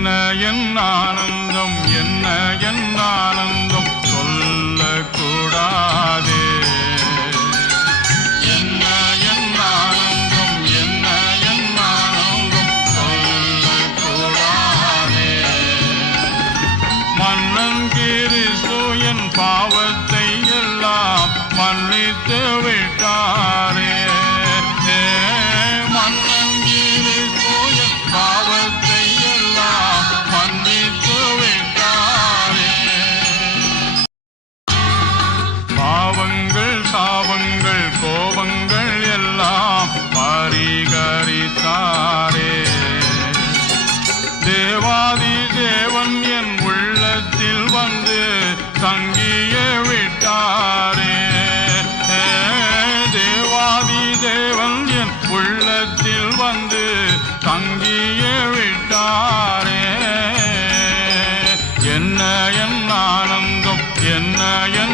என்ன என் ஆனந்தம், என்ன என் ஆனந்தம் சொல்லக்கூடாதே. என்ன என் ஆனந்தம், என்ன என் ஆனந்தம் சொல்லக்கூடாதே. மன்னன் கிறிஸ்து என் பாவத்தை எல்லாம் மன்னித்து விட்டாரே. மன்னன் கிறிஸ்து என் பாவத்தை எல்லாம் மன்னித்து விட்டாரே. பாவங்கள் சாபங்கள் கோபங்கள் எல்லாம் பரிகரித்தாரே. தேவாதி தேவன் என் உள்ளத்தில் வந்து தங்கிய விட்டாரே. தேவாதி தேவன் என் உள்ளத்தில் வந்து தங்கிய விட்டாரே. என்ன என் ஆனந்தம், என்ன என்